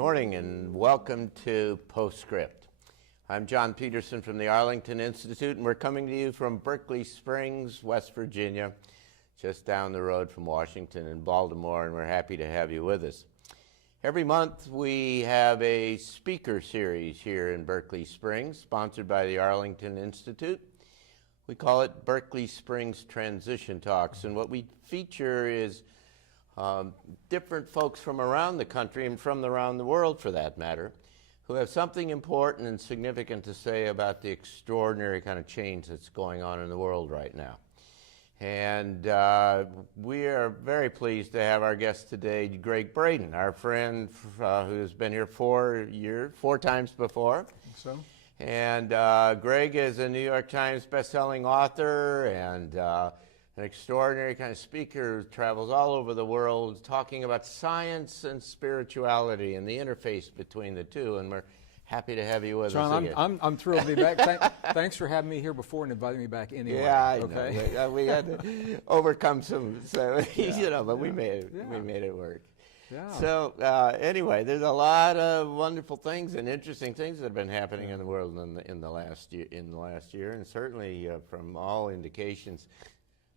morning and welcome to Postscript. I'm John Peterson from the Arlington Institute, and we're coming to you from Berkeley Springs, West Virginia, just down the road from Washington and Baltimore, and we're happy to have you with us. Every month we have a speaker series here in Berkeley Springs, sponsored by the Arlington Institute. We call it Berkeley Springs Transition Talks, and what we feature is different folks from around the country and from around the world, for that matter, who have something important and significant to say about the extraordinary kind of change that's going on in the world right now. And we are very pleased to have our guest today, Gregg Braden, our friend who's been here 4 times before. So? And Gregg is a New York Times bestselling author and an extraordinary kind of speaker who travels all over the world talking about science and spirituality and the interface between the two, and we're happy to have you with us again. John, I'm thrilled to be back. Thanks for having me here before and inviting me back anyway. Yeah, I know. We had to overcome but we made it work. Yeah. So anyway, there's a lot of wonderful things and interesting things that have been happening in the world in the last year, and certainly from all indications,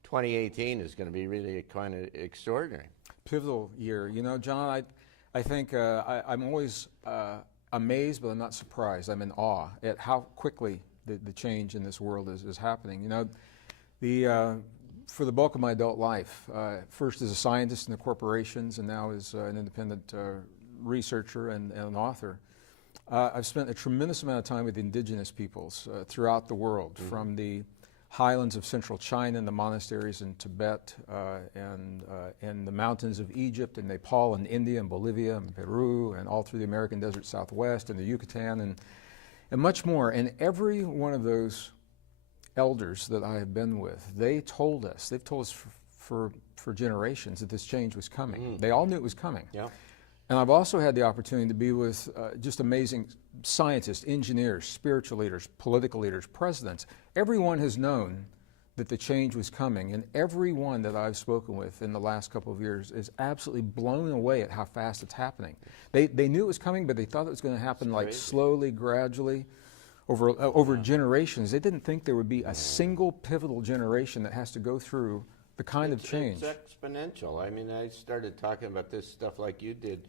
2018 is going to be really kind of extraordinary. Pivotal year. You know, John, I think I'm always amazed, but I'm not surprised. I'm in awe at how quickly the change in this world is happening. You know, for the bulk of my adult life, first as a scientist in the corporations and now as an independent researcher and an author, I've spent a tremendous amount of time with indigenous peoples throughout the world, from the highlands of central China and the monasteries in Tibet and the mountains of Egypt and Nepal and India and Bolivia and Peru and all through the American desert Southwest and the Yucatan and much more. And every one of those elders that I have been with, they've told us for generations that this change was coming. They all knew it was coming. Yeah. And I've also had the opportunity to be with just amazing scientists, engineers, spiritual leaders, political leaders, presidents. Everyone has known that the change was coming, and everyone that I've spoken with in the last couple of years is absolutely blown away at how fast it's happening. They knew it was coming, but they thought it was going to happen like slowly, gradually, over generations. They didn't think there would be a single pivotal generation that has to go through the kind of change. It's exponential. I mean, I started talking about this stuff like you did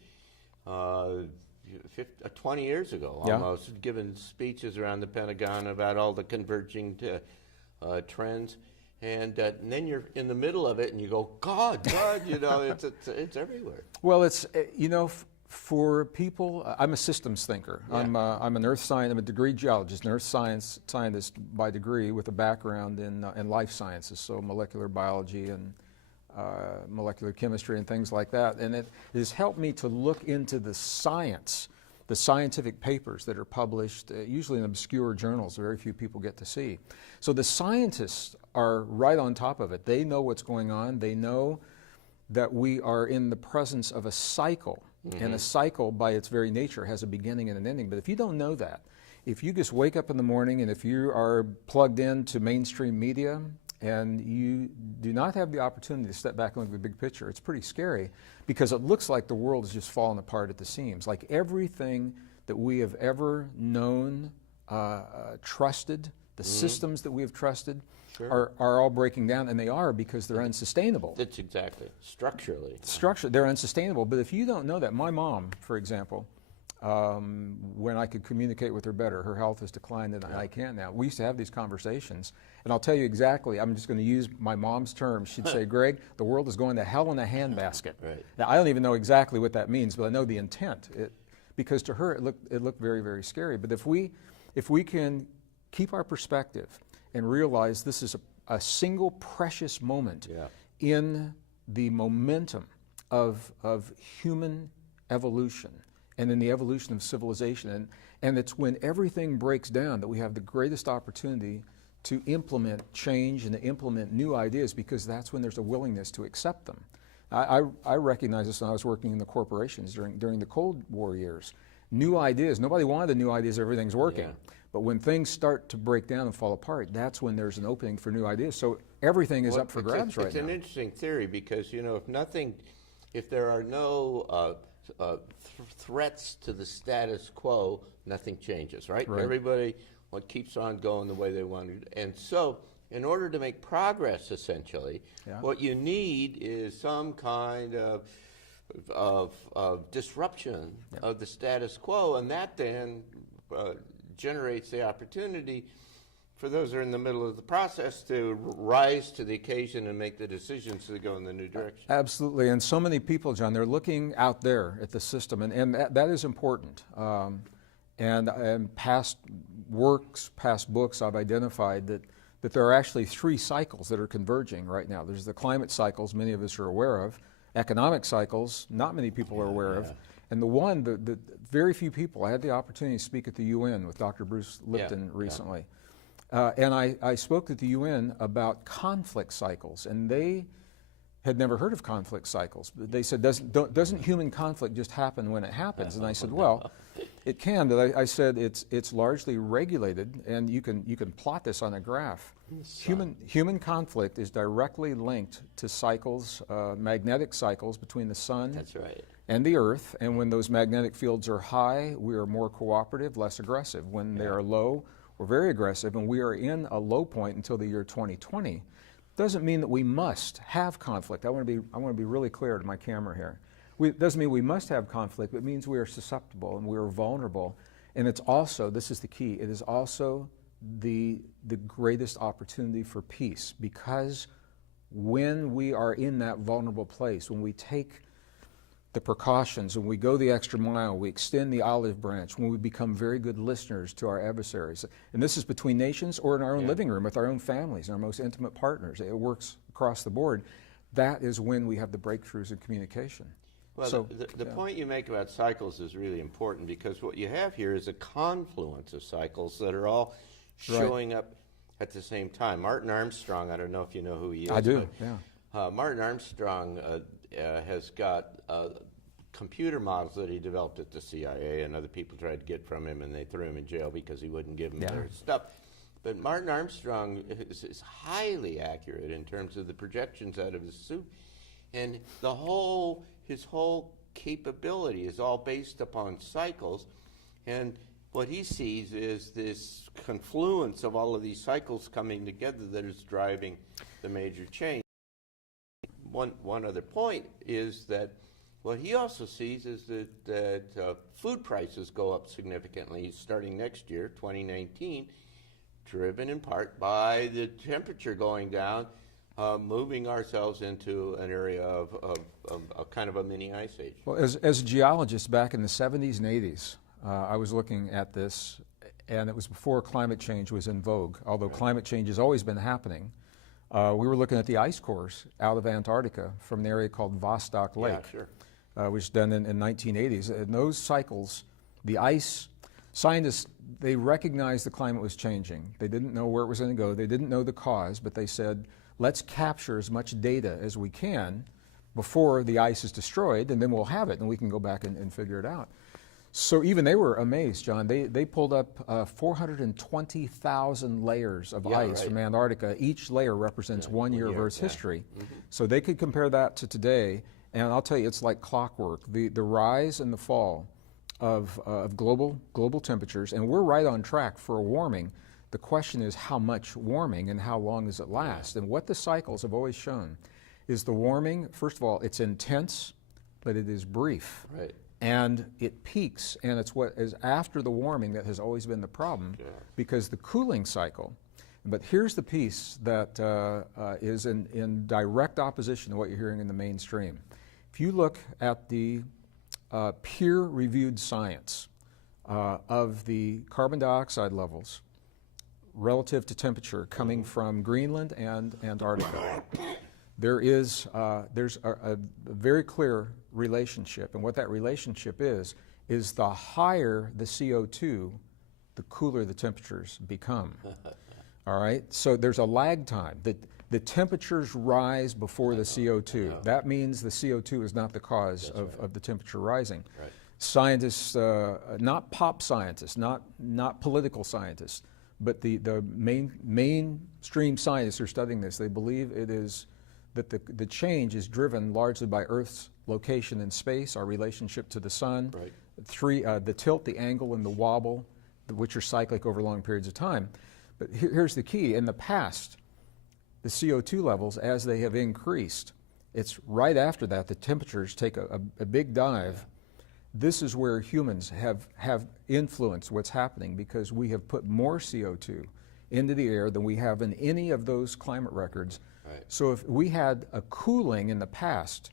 20 years ago, almost, giving speeches around the Pentagon about all the converging trends. And then you're in the middle of it and you go, God, you know, it's everywhere. Well, it's, you know, for people, I'm a systems thinker. Yeah. I'm an earth scientist, I'm a degree geologist, an earth scientist by degree with a background in life sciences, so molecular biology and molecular chemistry and things like that. And it has helped me to look into the science, the scientific papers that are published, usually in obscure journals very few people get to see. So the scientists are right on top of it. They know what's going on. They know that we are in the presence of a cycle. And a cycle, by its very nature, has a beginning and an ending. But if you don't know that, if you just wake up in the morning and if you are plugged into mainstream media and you do not have the opportunity to step back and look at the big picture, it's pretty scary, because it looks like the world is just falling apart at the seams. Like everything that we have ever known, trusted, the systems that we have trusted, are all breaking down, and they are because they're unsustainable. That's exactly. Structurally, they're unsustainable. But if you don't know that, my mom, for example, when I could communicate with her better, her health has declined and I can't now. We used to have these conversations, and I'll tell you exactly, I'm just going to use my mom's terms. She'd say, Gregg, the world is going to hell in a handbasket. Right. Now, I don't even know exactly what that means, but I know the intent, because to her it looked very, very scary. But if we can keep our perspective and realize this is a single precious moment in the momentum of human evolution and in the evolution of civilization. And it's when everything breaks down that we have the greatest opportunity to implement change and to implement new ideas, because that's when there's a willingness to accept them. I recognize this when I was working in the corporations during the Cold War years. New ideas, nobody wanted the new ideas, everything's working. But when things start to break down and fall apart, that's when there's an opening for new ideas. So everything is up for grabs right now. It's an interesting theory because, you know, if there are no threats to the status quo, nothing changes, right? Right. Everybody keeps on going the way they want to. And so, in order to make progress, essentially, Yeah. what you need is some kind of disruption of the status quo, and that then generates the opportunity for those who are in the middle of the process to rise to the occasion and make the decisions to go in the new direction. Absolutely, and so many people, John, they're looking out there at the system, and that is important. And past works, past books, I've identified that there are actually 3 cycles that are converging right now. There's the climate cycles many of us are aware of, economic cycles not many people are aware of, and the very few people. I had the opportunity to speak at the UN with Dr. Bruce Lipton recently. And I spoke at the UN about conflict cycles, and they had never heard of conflict cycles. But they said, doesn't human conflict just happen when it happens? And I said, well, it can, but I said it's largely regulated, and you can plot this on a graph. Human conflict is directly linked to cycles, magnetic cycles between the sun That's right. and the earth, and when those magnetic fields are high, we are more cooperative, less aggressive. When they are low, we're very aggressive, and we are in a low point until the year 2020. Doesn't mean that we must have conflict. I want to be really clear to my camera here. It doesn't mean we must have conflict, but it means we are susceptible and we are vulnerable. And it's also, this is the key, it is also the greatest opportunity for peace, because when we are in that vulnerable place, when we take the precautions, when we go the extra mile, we extend the olive branch, when we become very good listeners to our adversaries. And this is between nations or in our own living room with our own families and our most intimate partners. It works across the board. That is when we have the breakthroughs in communication. Well, so, the point you make about cycles is really important, because what you have here is a confluence of cycles that are all showing up at the same time. Martin Armstrong, I don't know if you know who he is. I do, Martin Armstrong has got computer models that he developed at the CIA, and other people tried to get from him, and they threw him in jail because he wouldn't give them their stuff. But Martin Armstrong is highly accurate in terms of the projections out of his suit, and his whole capability is all based upon cycles, and what he sees is this confluence of all of these cycles coming together that is driving the major change. One other point is that what he also sees is that food prices go up significantly starting next year, 2019, driven in part by the temperature going down, moving ourselves into an area of kind of a mini ice age. Well, as a geologist back in the 70s and 80s, I was looking at this, and it was before climate change was in vogue, although climate change has always been happening. We were looking at the ice cores out of Antarctica from an area called Vostok Lake, which was done in 1980s. And those cycles, the ice scientists, they recognized the climate was changing. They didn't know where it was going to go. They didn't know the cause, but they said, let's capture as much data as we can before the ice is destroyed, and then we'll have it, and we can go back and figure it out. So even they were amazed, John. They pulled up 420,000 layers of ice from Antarctica. Each layer represents 1 year of Earth's history. So they could compare that to today, and I'll tell you, it's like clockwork. The rise and the fall of global temperatures, and we're right on track for a warming. The question is how much warming and how long does it last? And what the cycles have always shown is the warming, first of all, it's intense, but it is brief. And it peaks, and it's what is after the warming that has always been the problem, because the cooling cycle. But here's the piece that is in direct opposition to what you're hearing in the mainstream. If you look at the peer-reviewed science of the carbon dioxide levels relative to temperature coming from Greenland and Antarctica, there's a very clear relationship, and what that relationship is the higher the CO2, the cooler the temperatures become. All right, so there's a lag time. The temperatures rise before the CO2. That means the CO2 is not the cause of the temperature rising. Scientists, not pop scientists, not political scientists, but the mainstream scientists who are studying this, they believe it is that the change is driven largely by Earth's location in space, our relationship to the sun, Right. the tilt, the angle, and the wobble, which are cyclic over long periods of time. But here's the key. In the past, the CO2 levels, as they have increased, it's right after that the temperatures take a big dive. This is where humans have influenced what's happening, because we have put more CO2 into the air than we have in any of those climate records. Right. So if we had a cooling in the past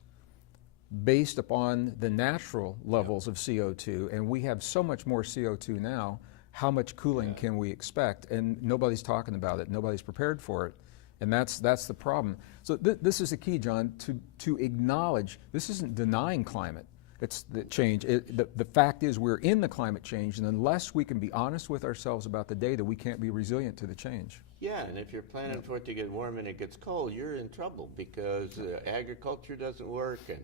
based upon the natural levels of CO2, and we have so much more CO2 now, how much cooling can we expect? And nobody's talking about it. Nobody's prepared for it. And that's the problem. So this is the key, John, to acknowledge this isn't denying climate. It's the change. The fact is we're in the climate change, and unless we can be honest with ourselves about the data, we can't be resilient to the change. Yeah, and if you're planning for it to get warm and it gets cold, you're in trouble, because agriculture doesn't work, and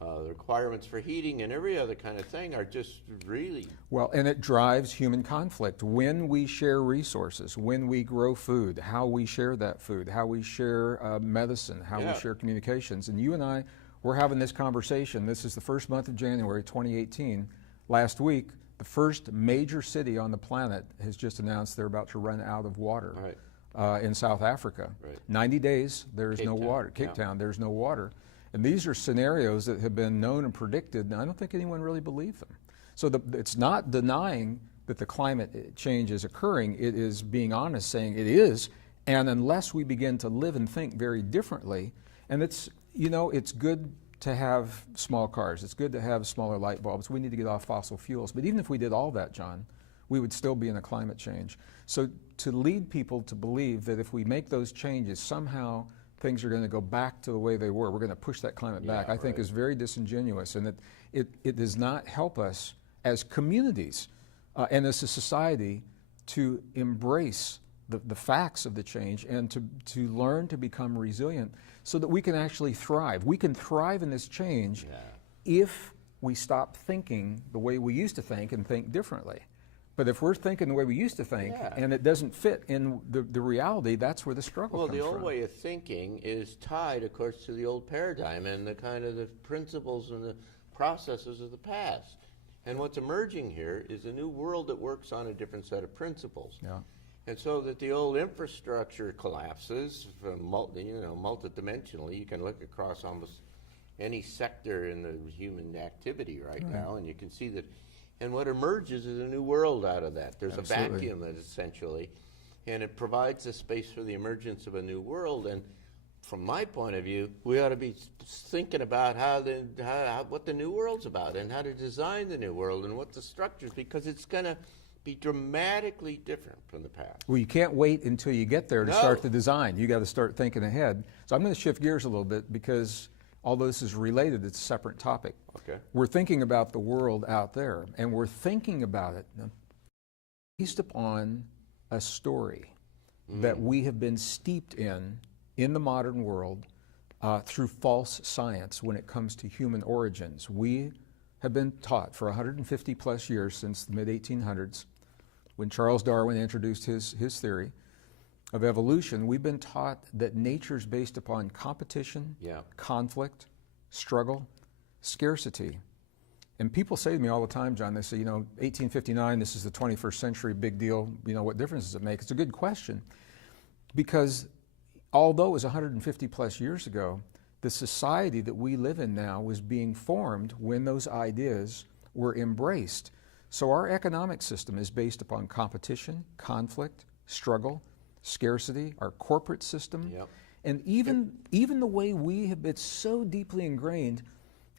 the requirements for heating and every other kind of thing are just really... Well, and it drives human conflict. When we share resources, when we grow food, how we share that food, how we share medicine, how we share communications. And you and I, we're having this conversation. This is the first month of January 2018. Last week, the first major city on the planet has just announced they're about to run out of water in South Africa. Right. 90 days, there's no Town. water. Cape Town, there's no water. And these are scenarios that have been known and predicted, and I don't think anyone really believed them. So it's not denying that the climate change is occurring. It is being honest, saying it is, and unless we begin to live and think very differently, and it's good to have small cars. It's good to have smaller light bulbs. We need to get off fossil fuels. But even if we did all that, John, we would still be in a climate change. So to lead people to believe that if we make those changes, somehow things are going to go back to the way they were, we're going to push that climate back, I think is very disingenuous, and it does not help us as communities and as a society to embrace the facts of the change and to learn to become resilient so that we can actually thrive. We can thrive in this change if we stop thinking the way we used to think and think differently. But if we're thinking the way we used to think and it doesn't fit in the reality, that's where the struggle comes from. Well, the old way of thinking is tied, of course, to the old paradigm and the kind of the principles and the processes of the past. And what's emerging here is a new world that works on a different set of principles. Yeah. And so that the old infrastructure collapses from multidimensionally. You can look across almost any sector in the human activity right now, and you can see that. And what emerges is a new world out of that. There's a vacuum, essentially, and it provides a space for the emergence of a new world. And from my point of view, we ought to be thinking about what the new world's about and how to design the new world and what the structures, because it's going to be dramatically different from the past. Well, you can't wait until you get there to start the design. You got to start thinking ahead. So I'm going to shift gears a little bit, because although this is related, it's a separate topic. Okay. We're thinking about the world out there, and we're thinking about it based upon a story that we have been steeped in the modern world through false science when it comes to human origins. We have been taught for 150 plus years, since the mid-1800s, when Charles Darwin introduced his theory of evolution, we've been taught that nature's based upon competition, conflict, struggle, scarcity. And people say to me all the time, John, they say, 1859, this is the 21st century, big deal, what difference does it make? It's a good question, because although it was 150 plus years ago, the society that we live in now was being formed when those ideas were embraced. So our economic system is based upon competition, conflict, struggle, scarcity, our corporate system, and even the way we have been so deeply ingrained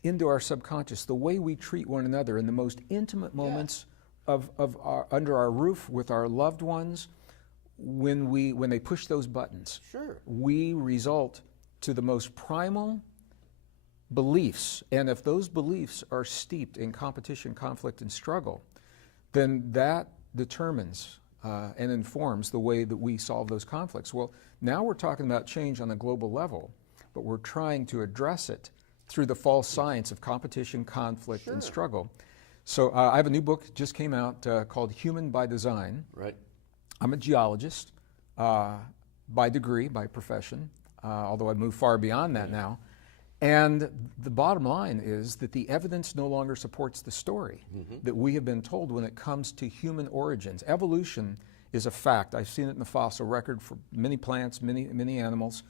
into our subconscious, the way we treat one another in the most intimate moments under our roof with our loved ones, when they push those buttons, we result to the most primal beliefs. And if those beliefs are steeped in competition, conflict, and struggle, then that determines and informs the way that we solve those conflicts. Well, now we're talking about change on a global level, but we're trying to address it through the false science of competition, conflict, and struggle. So I have a new book just came out called Human by Design. Right. I'm a geologist by degree, by profession. although I've moved far beyond that now. And the bottom line is that the evidence no longer supports the story that we have been told when it comes to human origins. Evolution is a fact. I've seen it in the fossil record for many plants, many animals.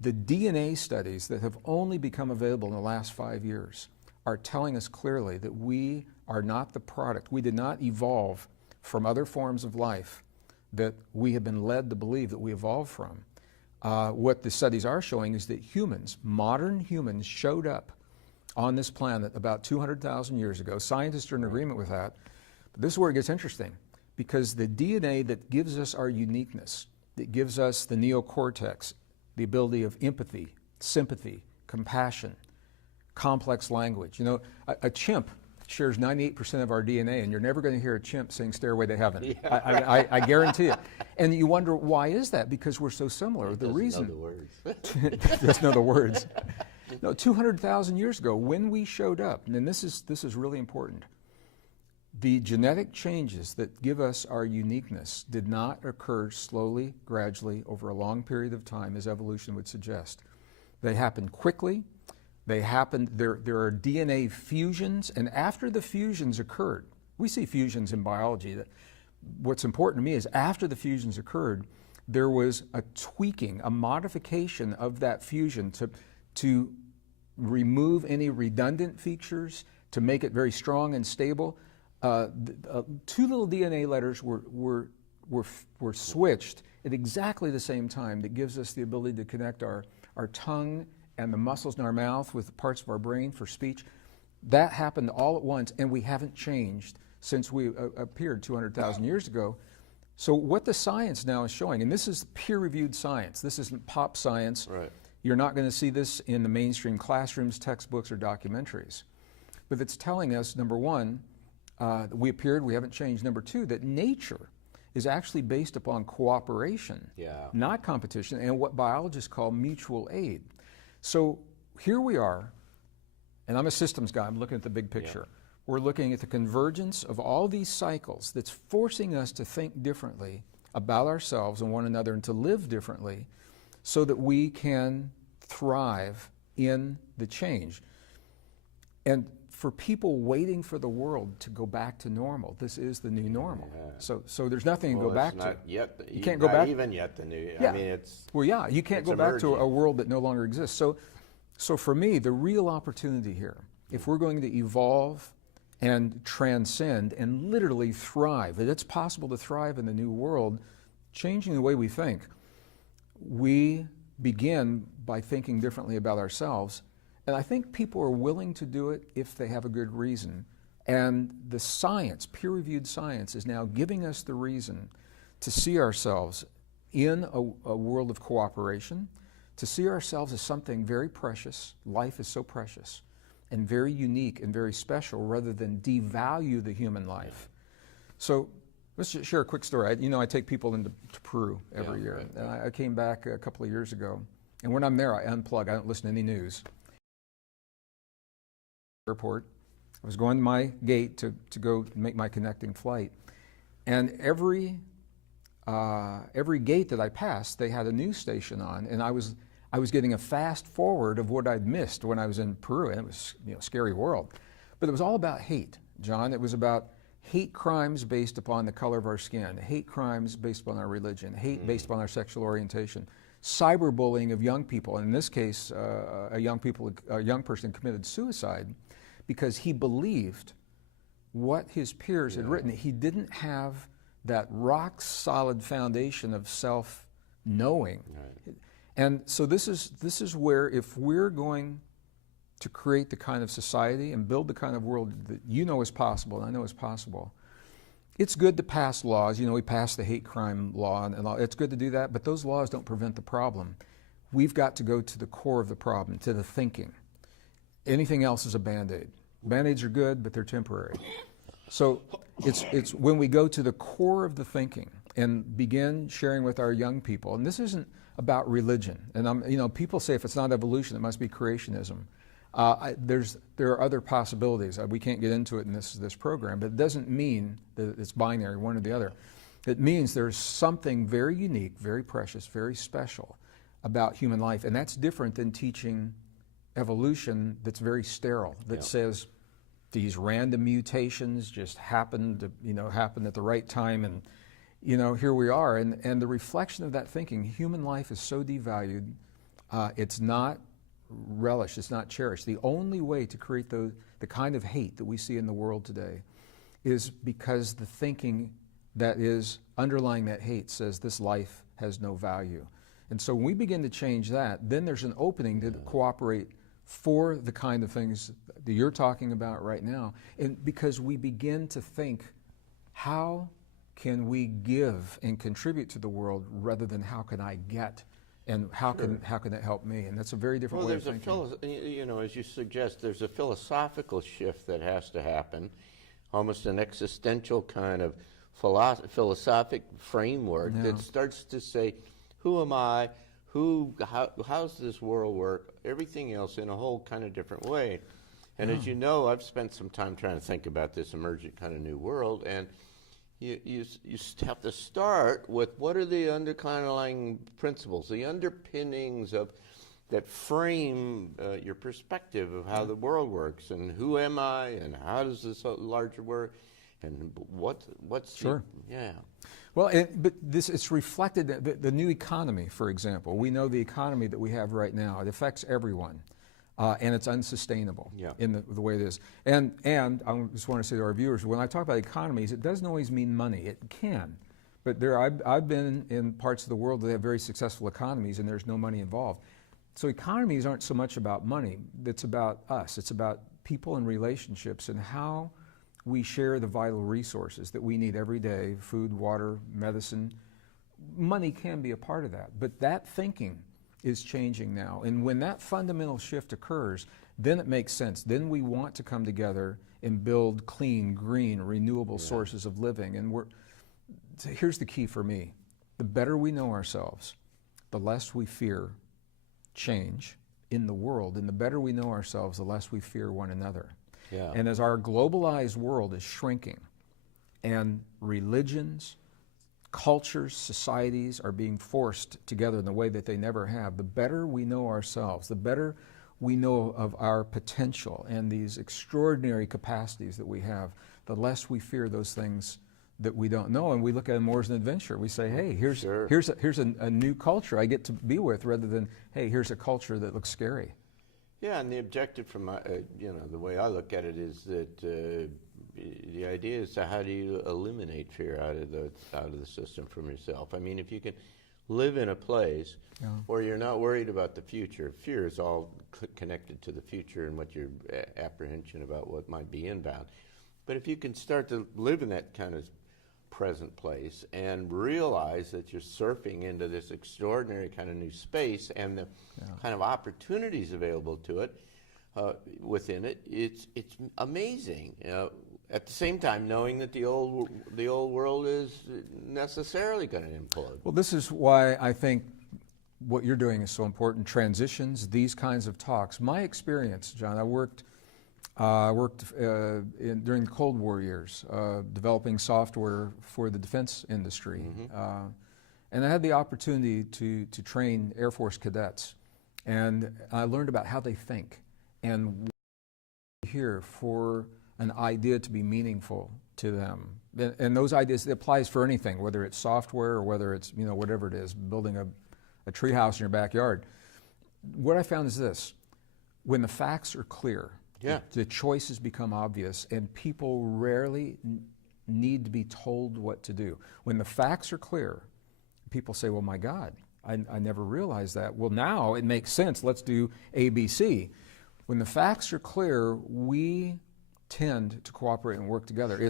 The DNA studies that have only become available in the last 5 years are telling us clearly that we are not the product. We did not evolve from other forms of life that we have been led to believe that we evolved from. What the studies are showing is that humans, modern humans, showed up on this planet about 200,000 years ago. Scientists are in agreement with that. But this is where it gets interesting, because the DNA that gives us our uniqueness, that gives us the neocortex, the ability of empathy, sympathy, compassion, complex language. You know, a chimp shares 98% of our DNA, and you're never going to hear a chimp saying "Stairway to Heaven." Yeah. I guarantee it. And you wonder, why is that? Because we're so similar. The reason know the words. doesn't know the words. No, 200,000 years ago, when we showed up, and this is really important, the genetic changes that give us our uniqueness did not occur slowly, gradually, over a long period of time, as evolution would suggest. They happened quickly. They happened, there are DNA fusions, and after the fusions occurred, we see fusions in biology. That what's important to me is after the fusions occurred, there was a tweaking, a modification of that fusion to remove any redundant features, to make it very strong and stable. Two little DNA letters were switched at exactly the same time. That gives us the ability to connect our tongue and the muscles in our mouth with the parts of our brain for speech. That happened all at once, and we haven't changed since we appeared 200,000 years ago. So what the science now is showing, and this is peer-reviewed science, this isn't pop science. Right. You're not going to see this in the mainstream classrooms, textbooks, or documentaries. But it's telling us, number one, that we appeared, we haven't changed. Number two, that nature is actually based upon cooperation, not competition, and what biologists call mutual aid. So here we are, and I'm a systems guy, I'm looking at the big picture. Yeah. We're looking at the convergence of all these cycles that's forcing us to think differently about ourselves and one another, and to live differently so that we can thrive in the change. And for people waiting for the world to go back to normal, this is the new normal. Yeah. So there's nothing to go back to. Yet, you can't go back. Even yet the new. Yeah. I mean, it's. Well, yeah, you can't go back emerging. to a world that no longer exists. So for me, the real opportunity here, if we're going to evolve and transcend and literally thrive, that it's possible to thrive in the new world, changing the way we think, we begin by thinking differently about ourselves. And I think people are willing to do it if they have a good reason. And the science, peer-reviewed science, is now giving us the reason to see ourselves in a world of cooperation, to see ourselves as something very precious. Life is so precious and very unique and very special, rather than devalue the human life. So let's just share a quick story. I take people into Peru every year. Right. And I came back a couple of years ago, and when I'm there, I unplug. I don't listen to any news. Airport. I was going to my gate to go make my connecting flight, and every gate that I passed, they had a news station on, and I was getting a fast forward of what I'd missed when I was in Peru, and it was a scary world. But it was all about hate, John. It was about hate crimes based upon the color of our skin, hate crimes based upon our religion, hate based upon our sexual orientation, cyberbullying of young people. And in this case, a young person committed suicide because he believed what his peers had written. He didn't have that rock solid foundation of self-knowing. Right. And so this is where, if we're going to create the kind of society and build the kind of world that you know is possible, and I know is possible, it's good to pass laws. We passed the hate crime law, and it's good to do that, but those laws don't prevent the problem. We've got to go to the core of the problem, to the thinking. Anything else is a Band-Aid. Band-Aids are good, but they're temporary. So it's when we go to the core of the thinking and begin sharing with our young people, and this isn't about religion. And people say if it's not evolution, it must be creationism. There are other possibilities. We can't get into it in this program, but it doesn't mean that it's binary, one or the other. It means there's something very unique, very precious, very special about human life, and that's different than teaching evolution that's very sterile, that says these random mutations just happened at the right time, and here we are. And the reflection of that thinking, human life is so devalued, it's not relished, it's not cherished. The only way to create the kind of hate that we see in the world today is because the thinking that is underlying that hate says this life has no value. And so when we begin to change that, then there's an opening to cooperate for the kind of things that you're talking about right now. And because we begin to think, how can we give and contribute to the world rather than how can I get, and how can that help me? And that's a very different way of thinking. As you suggest, there's a philosophical shift that has to happen, almost an existential kind of philosophic framework that starts to say, who am I? How's this world work? Everything else in a whole kind of different way. And as you know, I've spent some time trying to think about this emergent kind of new world, and you have to start with what are the underlying principles, the underpinnings of that frame your perspective of how the world works, and who am I, and how does this larger work, and what's sure. Yeah. Well, but it's reflected, the new economy, for example. We know the economy that we have right now, it affects everyone, and it's unsustainable in the way it is. And I just want to say to our viewers, when I talk about economies, it doesn't always mean money. It can. But I've been in parts of the world that have very successful economies, and there's no money involved. So economies aren't so much about money, it's about us. It's about people and relationships and how we share the vital resources that we need every day, food, water, medicine. Money can be a part of that, but that thinking is changing now. And when that fundamental shift occurs, then it makes sense. Then we want to come together and build clean, green, renewable sources of living. And here's the key for me. The better we know ourselves, the less we fear change in the world, and the better we know ourselves, the less we fear one another. Yeah. And as our globalized world is shrinking, and religions, cultures, societies are being forced together in the way that they never have, the better we know ourselves, the better we know of our potential and these extraordinary capacities that we have, the less we fear those things that we don't know, and we look at them more as an adventure. We say, hey, here's a new culture I get to be with, rather than, hey, here's a culture that looks scary. Yeah, and the objective from the way I look at it is that the idea is how do you eliminate fear out of the system from yourself. I mean, if you can live in a place where you're not worried about the future, fear is all connected to the future and what your apprehension about what might be inbound. But if you can start to live in that kind of present place and realize that you're surfing into this extraordinary kind of new space and the kind of opportunities available to it within it, it's amazing. At the same time, knowing that the old world is necessarily going to implode. Well, this is why I think what you're doing is so important. Transitions, these kinds of talks. My experience, John, I worked during the Cold War years, developing software for the defense industry. And I had the opportunity to train Air Force cadets. And I learned about how they think and here for an idea to be meaningful to them. And those ideas, it applies for anything, whether it's software or whether it's, whatever it is, building a tree house in your backyard. What I found is this: when the facts are clear, the choices become obvious, and people rarely need to be told what to do. When the facts are clear, people say, well, my God, I never realized that. Well, now it makes sense. Let's do ABC. When the facts are clear, we tend to cooperate and work together.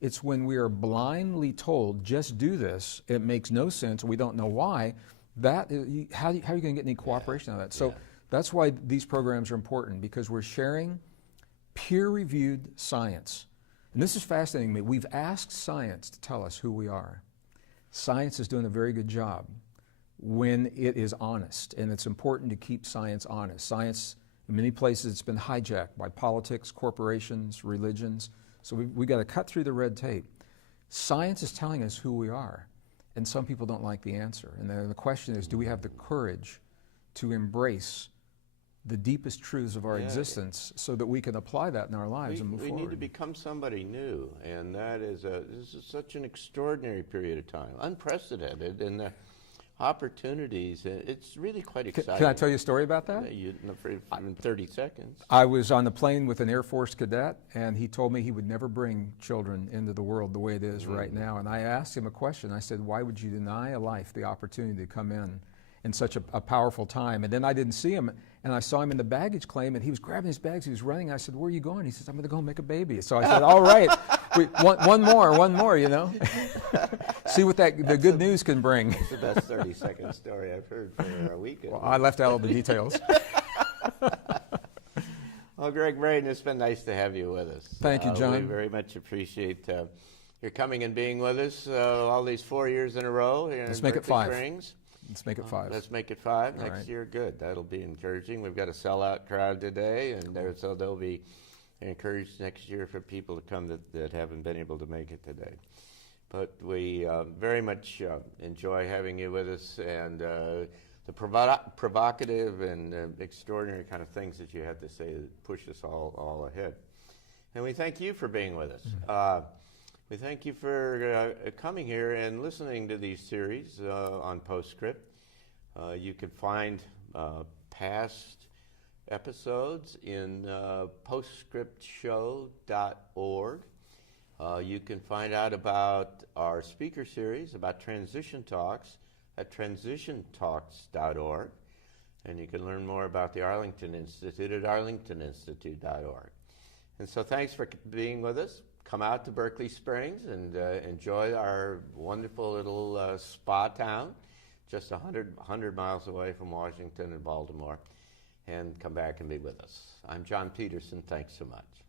It's when we are blindly told, just do this, it makes no sense, we don't know why, how are you going to get any cooperation out of that? So that's why these programs are important, because we're sharing peer-reviewed science. And this is fascinating to me. We've asked science to tell us who we are. Science is doing a very good job when it is honest, and it's important to keep science honest. Science, in many places, it's been hijacked by politics, corporations, religions. So we've got to cut through the red tape. Science is telling us who we are, and some people don't like the answer. And then the question is, do we have the courage to embrace the deepest truths of our existence so that we can apply that in our lives and move forward. We need to become somebody new, and this is such an extraordinary period of time, unprecedented, and the opportunities, it's really quite exciting. Can I tell you a story about that? In 30 seconds. I was on the plane with an Air Force cadet, and he told me he would never bring children into the world the way it is right now. And I asked him a question. I said, why would you deny a life the opportunity to come in such a powerful time? And then I didn't see him, and I saw him in the baggage claim, and he was grabbing his bags, he was running. I said, where are you going? He says, I'm going to go make a baby. So I said, all right, one more, you know. See what the good news can bring. It's the best 30-second story I've heard for a weekend. Well, I left out all the details. Well, Gregg, Braden, it's been nice to have you with us. Thank you, John. We very much appreciate your coming and being with us all these 4 years in a row here Let's in make it Berkeley 5. Springs. Let's make it 5. Let's make it 5 All next right. year. Good. That'll be encouraging. We've got a sellout crowd today, and so they'll be encouraged next year for people to come that haven't been able to make it today. But we very much enjoy having you with us, and the provocative and extraordinary kind of things that you have to say that push us all ahead. And we thank you for being with us. We thank you for coming here and listening to these series on Postscript. You can find past episodes in postscriptshow.org. You can find out about our speaker series, about Transition Talks, at transitiontalks.org. And you can learn more about the Arlington Institute at arlingtoninstitute.org. And so thanks for being with us. Come out to Berkeley Springs and enjoy our wonderful little spa town, just 100 miles away from Washington and Baltimore, and come back and be with us. I'm John Peterson. Thanks so much.